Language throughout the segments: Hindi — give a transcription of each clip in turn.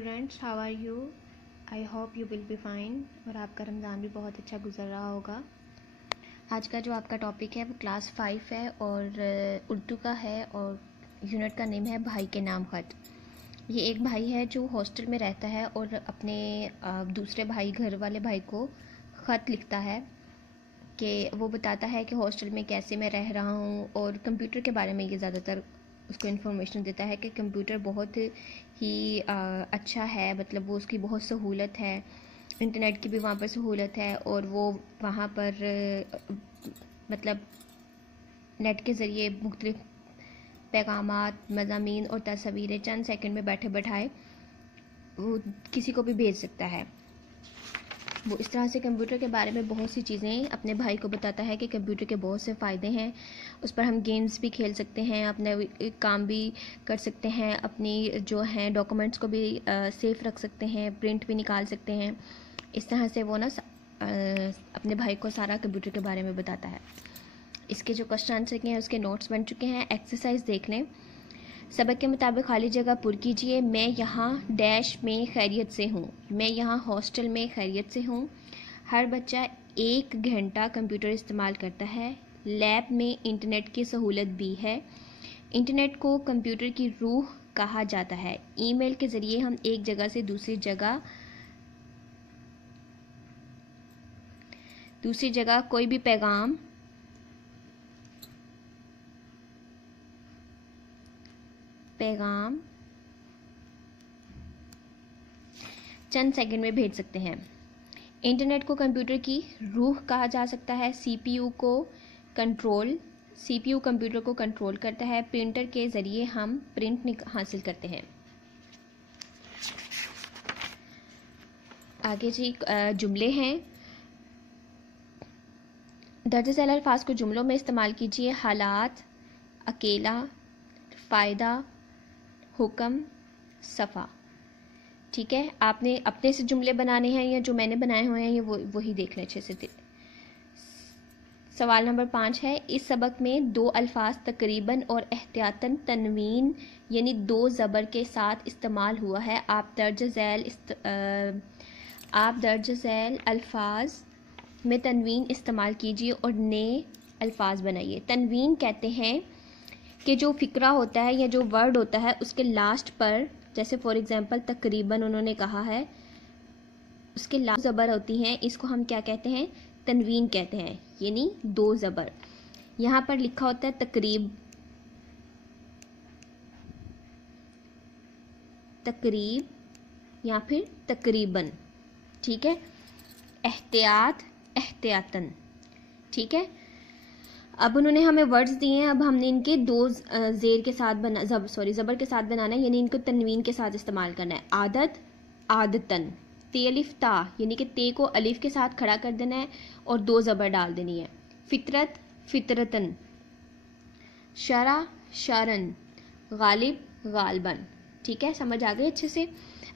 Students, how are you? I hope you will be fine और आपका रमज़ान भी बहुत अच्छा गुजर रहा होगा। आज का जो आपका टॉपिक है वो क्लास 5 है और उर्दू का है और यूनिट का नेम है भाई के नाम ख़त। ये एक भाई है जो हॉस्टल में रहता है और अपने दूसरे भाई, घर वाले भाई को ख़त लिखता है कि वो बताता है कि हॉस्टल में कैसे मैं रह रहा हूँ और कंप्यूटर के बारे में ये ज़्यादातर उसको इन्फॉर्मेशन देता है कि कंप्यूटर बहुत ही अच्छा है, मतलब वो उसकी बहुत सहूलत है, इंटरनेट की भी वहाँ पर सहूलत है और वो वहाँ पर मतलब नेट के ज़रिए मुख्तलिफ पैगामात, मज़ामीन और तस्वीरें चंद सेकंड में बैठे बैठाए वो किसी को भी भेज सकता है। वो इस तरह से कंप्यूटर के बारे में बहुत सी चीज़ें अपने भाई को बताता है कि कंप्यूटर के बहुत से फ़ायदे हैं, उस पर हम गेम्स भी खेल सकते हैं, अपने काम भी कर सकते हैं, अपनी जो हैं डॉक्यूमेंट्स को भी सेफ रख सकते हैं, प्रिंट भी निकाल सकते हैं। इस तरह से वो ना अपने भाई को सारा कंप्यूटर के बारे में बताता है। इसके जो क्वेश्चन आंसर हैं उसके नोट्स बन चुके हैं, एक्सरसाइज देख लें। सबक के मुताबिक खाली जगह पुर कीजिए। मैं यहाँ डैश में खैरियत से हूँ। मैं यहाँ हॉस्टल में खैरियत से हूँ। हर बच्चा 1 घंटा कंप्यूटर इस्तेमाल करता है। लैब में इंटरनेट की सहूलत भी है। इंटरनेट को कंप्यूटर की रूह कहा जाता है। ईमेल के ज़रिए हम एक जगह से दूसरी जगह कोई भी पैगाम चंद सेकंड में भेज सकते हैं। इंटरनेट को कंप्यूटर की रूह कहा जा सकता है। सीपीयू कंप्यूटर को कंट्रोल करता है। प्रिंटर के ज़रिए हम प्रिंट हासिल करते हैं। आगे जी जुमले हैं। दर्ज झैल अल्फाज को जुमलों में इस्तेमाल कीजिए। हालात, अकेला, फ़ायदा, हुक्म, सफ़ा। ठीक है, आपने अपने से जुमले बनाने हैं या जो मैंने बनाए हुए हैं ये वही देख लें अच्छे से। सवाल नंबर 5 है, इस सबक में 2 अल्फाज तकरीबन और एहतियातन तनवीन यानी 2 ज़बर के साथ इस्तेमाल हुआ है। आप दर्ज झैल अल्फाज में तनवीन इस्तेमाल कीजिए और नए अल्फाज बनाइए। तनवीन कहते हैं कि जो फ़िक्रा होता है या जो वर्ड होता है उसके लास्ट पर, जैसे फॉर एग्जांपल तकरीबन उन्होंने कहा है, उसके लास्ट ज़बर होती हैं, इसको हम क्या कहते हैं? तनवीन कहते हैं, यानी 2 ज़बर। यहाँ पर लिखा होता है तकरीब या फिर तकरीबन। ठीक है, एहतियात, एहतियातन। ठीक है, अब उन्होंने हमें वर्ड्स दिए हैं, अब हमने इनके 2 ज़बर के साथ बनाना है, यानी इनको तनवीन के साथ इस्तेमाल करना है। आदत, आदतन। ते अलिफ ता यानी कि ते को अलिफ के साथ खड़ा कर देना है और 2 ज़बर डाल देनी है। फितरत, फितरतन। शरा, शरन। गालिब, गालबन। ठीक है, समझ आ गई अच्छे से।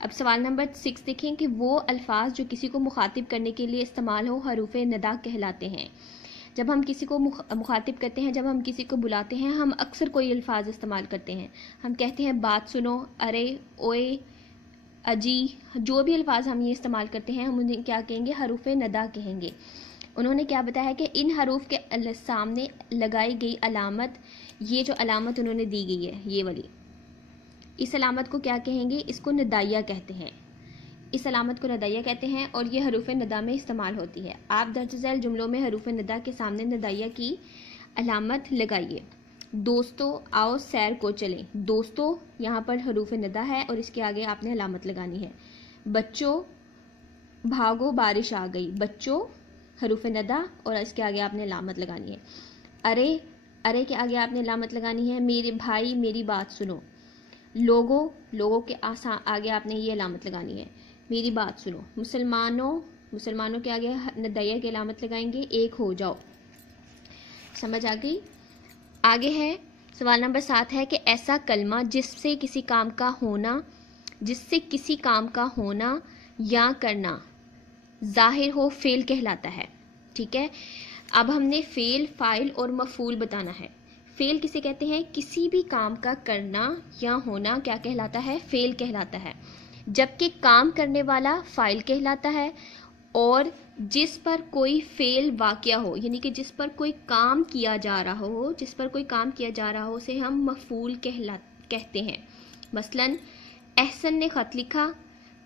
अब सवाल नंबर 6 देखें कि वो अल्फाज जो किसी को मुखातिब करने के लिए इस्तेमाल हो हरूफ नदा कहलाते हैं। जब हम किसी को मुखातिब करते हैं, जब हम किसी को बुलाते हैं, हम अक्सर कोई अल्फाज इस्तेमाल करते हैं। हम कहते हैं बात सुनो, अरे, ओए, अजी, जो भी अल्फाज हम ये इस्तेमाल करते हैं हम उन्हें क्या कहेंगे? हरूफ नदा कहेंगे। उन्होंने क्या बताया कि इन हरूफ के सामने लगाई गई अलामत, ये जो अलामत उन्होंने दी गई है ये वाली, इस अलामत को क्या कहेंगे? इसको नदाइया कहते हैं। इस अलामत को नदाइया कहते हैं और ये हरूफ नदा में इस्तेमाल होती है। आप दर्ज झैल जुमलों में हरूफ नदा के सामने नदाइया की अलामत लगाइए। दोस्तों आओ सैर को चलें। दोस्तों यहाँ पर हरूफ नदा है और इसके आगे आपने अलामत लगानी है। बच्चों भागो बारिश आ गई। बच्चों हरूफ नदा और इसके आगे आपने अलामत लगानी है। अरे, अरे के आगे आपने अलामत लगानी है। मेरे भाई मेरी बात सुनो। लोगों के आगे आपने ये अलामत लगानी है, मेरी बात सुनो। मुसलमानों के आगे नदाइया की अलामत लगाएंगे, एक हो जाओ। समझ आ गई? आगे है सवाल नंबर 7 है कि ऐसा कलमा जिससे किसी काम का होना या करना जाहिर हो फेल कहलाता है। ठीक है, अब हमने फेल, फाइल और मफूल बताना है। फेल किसे कहते हैं? किसी भी काम का करना या होना क्या कहलाता है? फेल कहलाता है। जबकि काम करने वाला फाइल कहलाता है, और जिस पर कोई फेल वाक़या हो, यानी कि जिस पर कोई काम किया जा रहा हो, उसे हम मफूल कहते हैं। मसलन एहसन ने ख़त लिखा।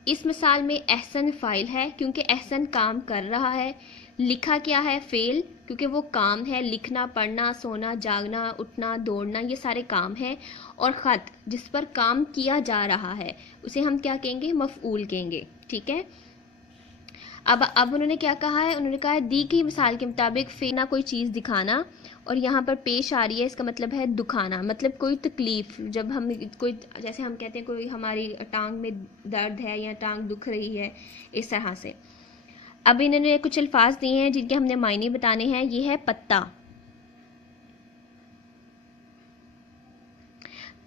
इस मिसाल में एहसन फ़ाइल है क्योंकि एहसन काम कर रहा है। लिखा क्या है? फेल, क्योंकि वो काम है। लिखना, पढ़ना, सोना, जागना, उठना, दौड़ना, ये सारे काम हैं। और ख़त, जिस पर काम किया जा रहा है, उसे हम क्या कहेंगे? मफऊल कहेंगे। ठीक है। अब उन्होंने क्या कहा है? उन्होंने कहा है दी गई मिसाल के मुताबिक फेना कोई चीज़ दिखाना, और यहाँ पर पेश आ रही है, इसका मतलब है दुखाना, मतलब कोई तकलीफ़। जब हम कोई, जैसे हम कहते हैं कोई हमारी टांग में दर्द है या टांग दुख रही है, इस तरह से। अब इन्होंने कुछ अल्फाज दिए हैं जिनके हमने मायने बताने हैं। ये है पत्ता।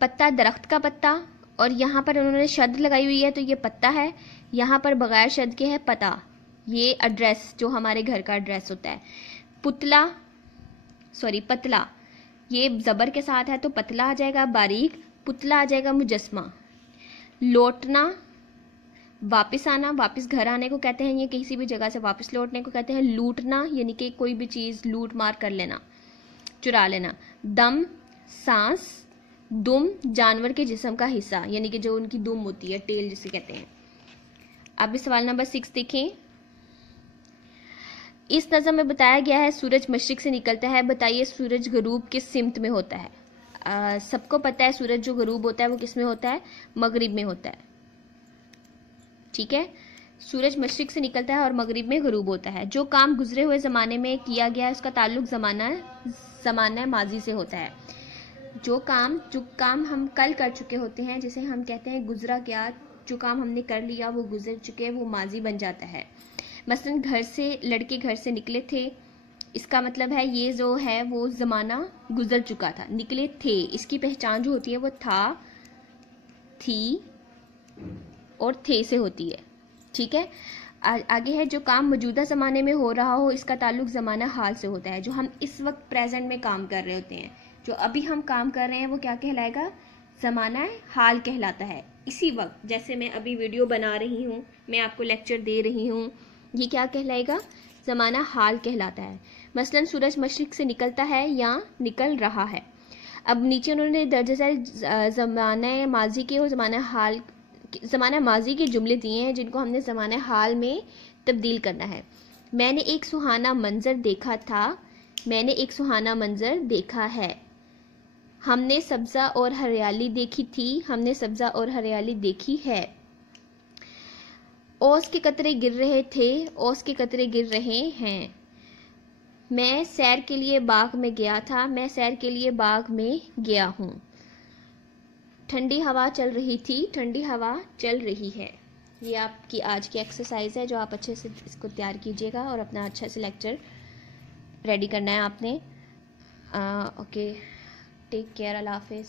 पत्ता दरख्त का पत्ता, और यहाँ पर उन्होंने शद लगाई हुई है तो ये पत्ता है। यहाँ पर बगैर शद के है पता, ये एड्रेस, जो हमारे घर का एड्रेस होता है। पतला, ये ज़बर के साथ है तो पतला आ जाएगा। बारीक, पुतला आ जाएगा मुजस्मा। लौटना, वापस आना, वापस घर आने को कहते हैं, ये किसी भी जगह से वापस लौटने को कहते हैं। लूटना, यानी कि कोई भी चीज़ लूट मार कर लेना, चुरा लेना। दम, सांस। दुम, जानवर के जिस्म का हिस्सा, यानी कि जो उनकी दुम होती है, टेल जिसे कहते हैं। अब इस सवाल नंबर 6 देखें। इस नज़म में बताया गया है सूरज मशरिक से निकलता है, बताइए सूरज गरूब किस सिमत में होता है? सबको पता है सूरज जो गरूब होता है वो किस में होता है? मगरिब में होता है। ठीक है, सूरज मशरिक से निकलता है और मगरिब में गरूब होता है। जो काम गुजरे हुए ज़माने में किया गया है उसका ताल्लुक ज़माना माजी से होता है। जो काम हम कल कर चुके होते हैं, जिसे हम कहते हैं गुजरा गया, जो काम हमने कर लिया वो गुजर चुके, वो माजी बन जाता है। मसलन लड़के घर से निकले थे, इसका मतलब है ये जो है वो ज़माना गुजर चुका था। निकले थे, इसकी पहचान जो होती है वो था, थी और थे से होती है। ठीक है। आगे है जो काम मौजूदा ज़माने में हो रहा हो, इसका ताल्लुक ज़माना हाल से होता है। जो हम इस वक्त प्रेजेंट में काम कर रहे होते हैं, जो अभी हम काम कर रहे हैं, वो क्या कहलाएगा? ज़माना हाल कहलाता है। इसी वक्त, जैसे मैं अभी वीडियो बना रही हूँ, मैं आपको लेक्चर दे रही हूँ, ये क्या कहलाएगा? ज़माना हाल कहलाता है। मसलन सूरज मशरिक से निकलता है या निकल रहा है। अब नीचे उन्होंने दर्जा ज़माना माजी के और ज़माना माजी के जुमले दिए हैं जिनको हमने ज़माना हाल में तब्दील करना है। मैंने एक सुहाना मंजर देखा था, मैंने एक सुहाना मंजर देखा है। हमने सब्ज़ा और हरियाली देखी थी, हमने सब्ज़ा और हरियाली देखी है। ओस के कतरे गिर रहे थे, ओस के कतरे गिर रहे हैं। मैं सैर के लिए बाग में गया था, मैं सैर के लिए बाग में गया हूँ। ठंडी हवा चल रही थी, ठंडी हवा चल रही है। ये आपकी आज की एक्सरसाइज है जो आप अच्छे से इसको तैयार कीजिएगा और अपना अच्छा से लेक्चर रेडी करना है आपने। ओके, टेक केयर, अल्लाह हाफिज़।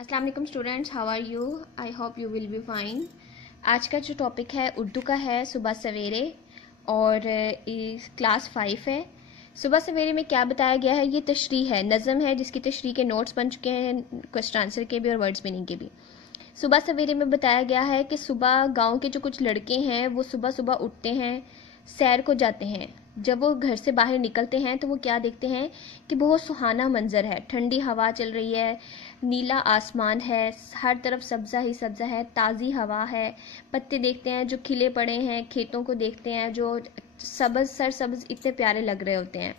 अस्सलाम वालेकुम students, how are you? I hope you will be fine. आज का जो टॉपिक है उर्दू का है, सुबह सवेरे, और क्लास 5 है। सुबह सवेरे में क्या बताया गया है? ये तशरीह है, नज़म है जिसकी तशरीह के नोट्स बन चुके हैं, क्वेश्चन आंसर के भी और वर्ड्स मीनिंग के भी। सुबह सवेरे में बताया गया है कि सुबह गांव के जो कुछ लड़के हैं वो सुबह सुबह उठते हैं, सैर को जाते हैं। जब वो घर से बाहर निकलते हैं तो वो क्या देखते हैं कि बहुत सुहाना मंजर है, ठंडी हवा चल रही है, नीला आसमान है, हर तरफ सब्ज़ा ही सब्ज़ा है, ताज़ी हवा है, पत्ते देखते हैं जो खिले पड़े हैं, खेतों को देखते हैं जो सब्ज़ सरसब्ज़ इतने प्यारे लग रहे होते हैं।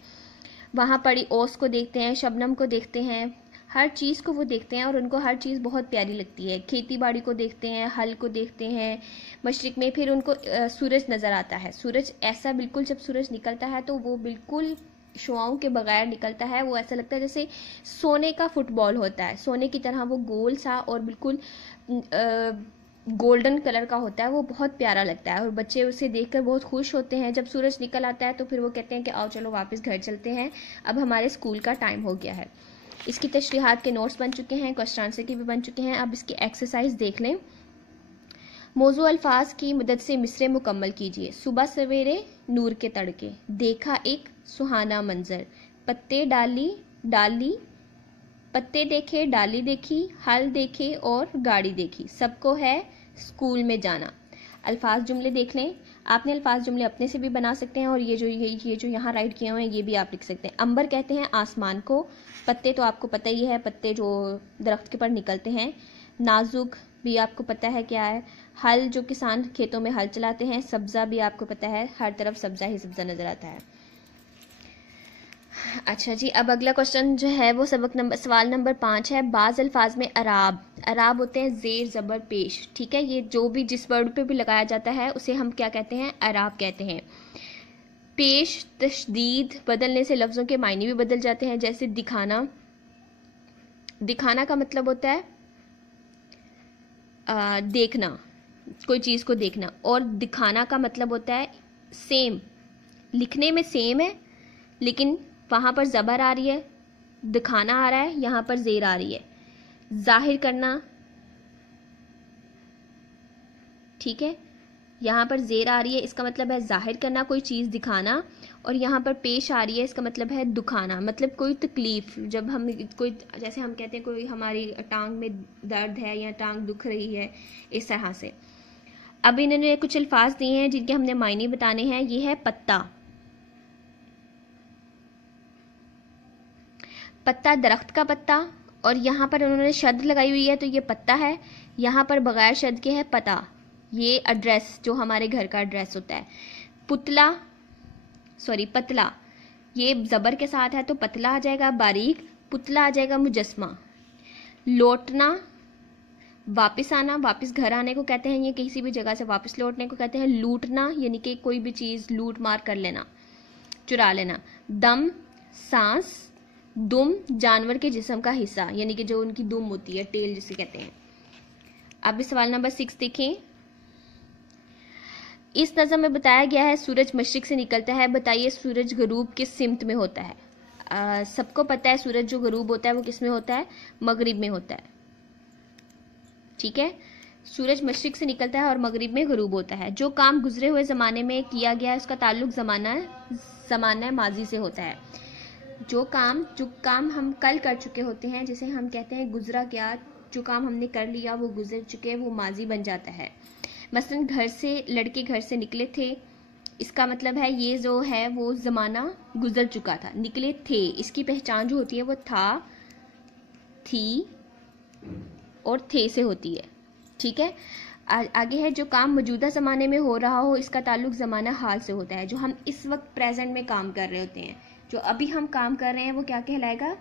वहाँ पड़ी ओस को देखते हैं, शबनम को देखते हैं, हर चीज़ को वो देखते हैं और उनको हर चीज़ बहुत प्यारी लगती है। खेती बाड़ी को देखते हैं, हल को देखते हैं मशरिक में। फिर उनको सूरज नज़र आता है। सूरज ऐसा बिल्कुल, जब सूरज निकलता है तो वो बिल्कुल शुआओं के बगैर निकलता है। वो ऐसा लगता है जैसे सोने का फुटबॉल होता है, सोने की तरह वो गोल सा और बिल्कुल गोल्डन कलर का होता है। वो बहुत प्यारा लगता है और बच्चे उसे देखकर बहुत खुश होते हैं। जब सूरज निकल आता है तो फिर वो कहते हैं कि आओ चलो वापस घर चलते हैं, अब हमारे स्कूल का टाइम हो गया है। इसकी तशरीहात के नोट्स बन चुके हैं, क्वेश्चन आंसर के भी बन चुके हैं। अब इसकी एक्सरसाइज देख लें। मौजू अल्फाज की मदद से मिसरे मुकम्मल कीजिए। सुबह सवेरे नूर के तड़के, देखा एक सुहाना मंजर, पत्ते डाली, पत्ते देखे, डाली देखी, हल देखे और गाड़ी देखी। सबको है स्कूल में जाना। अल्फाज जुमले देख लें, आपने अल्फाज जुमले अपने से भी बना सकते हैं और ये जो यहाँ राइट किए हुए हैं ये भी आप लिख सकते हैं। अंबर कहते हैं आसमान को, पत्ते तो आपको पता ही है, पत्ते जो दरख्त के पर निकलते हैं। नाजुक भी आपको पता है क्या है। हल, जो किसान खेतों में हल चलाते हैं। सब्ज़ा भी आपको पता है, हर तरफ सब्ज़ा ही सब्ज़ा नज़र आता है। अच्छा जी, अब अगला क्वेश्चन जो है वो सवाल नंबर 5 है। बाज़ अल्फाज में अराब होते हैं ज़ेर ज़बर पेश, ठीक है। ये जो भी जिस वर्ड पे भी लगाया जाता है उसे हम क्या कहते हैं, अराब कहते हैं। पेश तशदीद बदलने से लफ्ज़ों के मायने भी बदल जाते हैं, जैसे दिखाना। दिखाना का मतलब होता है देखना, कोई चीज़ को देखना। और दिखाना का मतलब होता है सेम, लिखने में सेम है लेकिन वहाँ पर ज़बर आ रही है, दिखाना आ रहा है, यहाँ पर ज़ेर आ रही है। जाहिर करना, ठीक है, यहाँ पर ज़ेर आ रही है, इसका मतलब है जाहिर करना, कोई चीज़ दिखाना। और यहाँ पर पेश आ रही है, इसका मतलब है दुखाना, मतलब कोई तकलीफ़। जब हम कोई, जैसे हम कहते हैं कोई हमारी टांग में दर्द है या टांग दुख रही है, इस तरह से। अब इन्होंने कुछ अल्फाज दिए हैं जिनके हमने मायने बताने हैं। ये है पत्ता, पत्ता दरख्त का पत्ता, और यहाँ पर उन्होंने शद लगाई हुई है तो ये पत्ता है। यहाँ पर बगैर शद के है पता, ये एड्रेस, जो हमारे घर का एड्रेस होता है। पतला, ये ज़बर के साथ है तो पतला आ जाएगा। बारीक, पुतला आ जाएगा मुजस्मा। लौटना, वापस आना, वापस घर आने को कहते हैं, ये किसी भी जगह से वापस लौटने को कहते हैं। लूटना, यानी कि कोई भी चीज़ लूट मार कर लेना, चुरा लेना। दम, सांस। दुम, जानवर के जिस्म का हिस्सा, यानी कि जो उनकी दुम होती है, टेल जिसे कहते हैं। अब इस सवाल नंबर 6 देखें। इस नज़म में बताया गया है सूरज मशरिक से निकलता है, बताइए सूरज गरूब किस सिमत में होता है। सबको पता है सूरज जो गरूब होता है वो किस में होता है, मगरिब में होता है, ठीक है। सूरज मशरिक से निकलता है और मगरिब में गरूब होता है। जो काम गुजरे हुए ज़माने में किया गया है उसका ताल्लुक ज़माना माजी से होता है। जो काम हम कल कर चुके होते हैं, जिसे हम कहते हैं गुजरा गया, जो काम हमने कर लिया वो गुजर चुके, वो माजी बन जाता है। मसलन लड़के घर से निकले थे, इसका मतलब है ये जो है वो ज़माना गुजर चुका था। निकले थे, इसकी पहचान जो होती है वो था, थी और थे से होती है, ठीक है। आगे है जो काम मौजूदा ज़माने में हो रहा हो, इसका ताल्लुक ज़माना हाल से होता है। जो हम इस वक्त प्रेजेंट में काम कर रहे होते हैं, जो अभी हम काम कर रहे हैं, वो क्या कहलाएगा,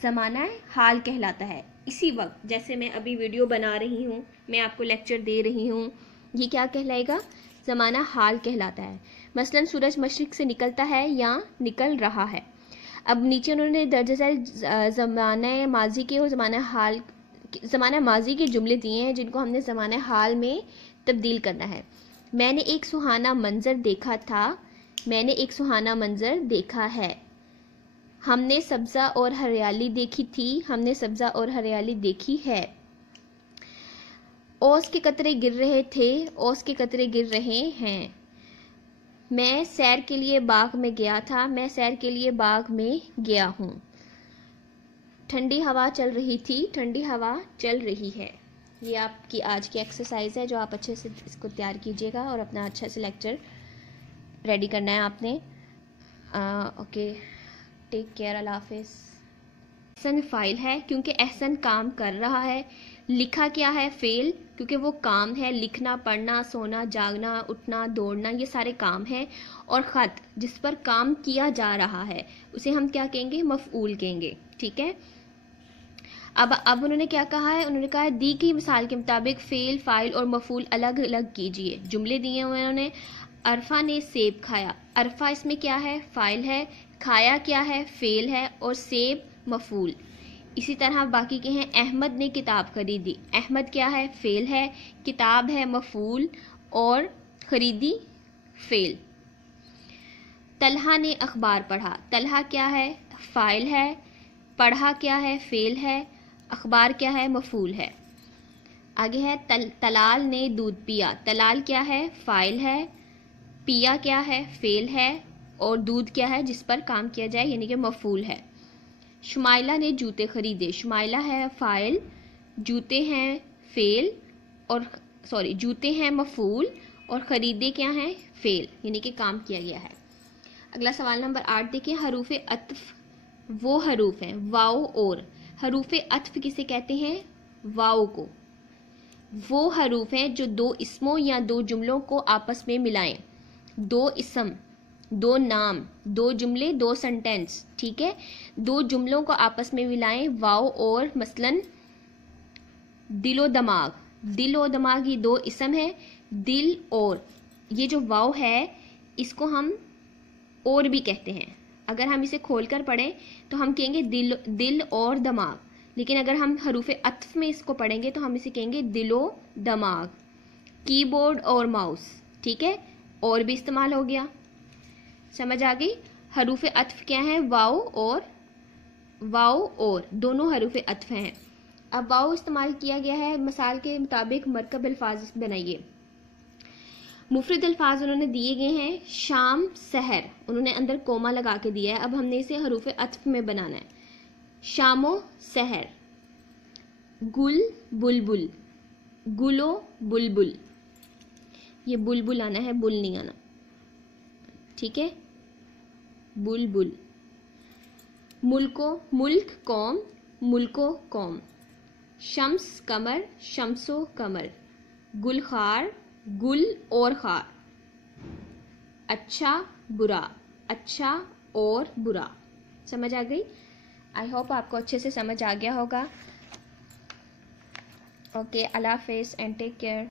ज़माना हाल कहलाता है। इसी वक्त जैसे मैं अभी वीडियो बना रही हूँ, मैं आपको लेक्चर दे रही हूँ, ये क्या कहलाएगा, ज़माना हाल कहलाता है। मसलन सूरज मशरिक से निकलता है या निकल रहा है। अब नीचे उन्होंने दर्जा ज़माना माजी के और ज़माना माजी के जुमले दिए हैं जिनको हमने ज़माना हाल में तब्दील करना है। मैंने एक सुहाना मंजर देखा था, मैंने एक सुहाना मंजर देखा है। हमने सब्ज़ा और हरियाली देखी थी, हमने सब्ज़ा और हरियाली देखी है। ओस के कतरे गिर रहे थे, ओस के कतरे गिर रहे हैं। मैं सैर के लिए बाग में गया था, मैं सैर के लिए बाग में गया हूँ। ठंडी हवा चल रही थी, ठंडी हवा चल रही है। ये आपकी आज की एक्सरसाइज है जो आप अच्छे से इसको तैयार कीजिएगा और अपना अच्छा से लेक्चर रेडी करना है आपने। ओके, टेक केयर, अल्लाह हाफिज़। एहसन फ़ाइल है क्योंकि एहसन काम कर रहा है। लिखा क्या है, फेल, क्योंकि वो काम है। लिखना, पढ़ना, सोना, जागना, उठना, दौड़ना, ये सारे काम हैं। और ख़त, जिस पर काम किया जा रहा है, उसे हम क्या कहेंगे, मफ़ऊल कहेंगे, ठीक है। अब उन्होंने क्या कहा है, उन्होंने कहा है दी गई मिसाल के मुताबिक फेल, फ़ाइल और मफ़ऊल अलग अलग कीजिए। जुमले दिए हुए उन्होंने। अरफा ने सेब खाया, अरफा इसमें क्या है, फ़ाइल है। खाया क्या है, फेल है। और सेब मफ़ऊल। इसी तरह बाकी के हैं। अहमद ने किताब खरीदी, अहमद क्या है, फेल है। किताब है मफ़ऊल और खरीदी फेल। तलहा ने अखबार पढ़ा, तलहा क्या है, फ़ाइल है। पढ़ा क्या है, फेल है। अखबार क्या है, मफ़ऊल है। आगे है तलाल ने दूध पिया, तलाल क्या है, फ़ाइल है। पिया क्या है, फेल है। और दूध क्या है, जिस पर काम किया जाए, यानी कि मफ़ऊल है। शुमाइला ने जूते खरीदे, शुमाइला है फ़ाइल, जूते हैं फेल और सॉरी जूते हैं मफूल और ख़रीदे क्या हैं फ़ेल, यानी कि काम किया गया है। अगला सवाल नंबर 8 देखिए, हरूफ अत्फ वो हरूफ हैं वाओ और, हरूफ अत्फ किसे कहते हैं वाओ को। वो हरूफ हैं जो दो इसमों या दो जुमलों को आपस में मिलाएं, दो इसम, दो नाम, दो जुमले, दो सेंटेंस, ठीक है, दो जुमलों को आपस में मिलाएं वाओ और, मसलन दिलो दमाग, दिल और दमाग ये दो इसम है, दिल और, ये जो वाओ है इसको हम और भी कहते हैं, अगर हम इसे खोलकर पढ़ें तो हम कहेंगे दिल और दमाग, लेकिन अगर हम हरूफ अत्फ में इसको पढ़ेंगे तो हम इसे कहेंगे दिलो दमाग। कीबोर्ड और माउस, ठीक है, और भी इस्तेमाल हो गया, समझ आ गई। हरूफ अत्फ क्या है वाओ और दोनों हरूफ अत्फ हैं। अब वाओ इस्तेमाल किया गया है, मिसाल के मुताबिक मरकब अल्फाज बनाइए। मुफरद अल्फाज उन्होंने दिए गए हैं शाम सहर, उन्होंने अंदर कोमा लगा के दिया है, अब हमने इसे हरूफ अत्फ में बनाना है। शामो सहर, गुल बुलबुल, गुलो बुलबुल, ये बुलबुल आना है, बुल नहीं आना, ठीक है, बुलबुल। मुल्को मुल्क कौम, मुल्को कौम। शम्स कमर, शम्सो कमर। गुलखार, गुल और खार। अच्छा बुरा, अच्छा और बुरा। समझ आ गई? आई होप आपको अच्छे से समझ आ गया होगा। ओके, अल्लाह हाफिज़ एंड टेक केयर।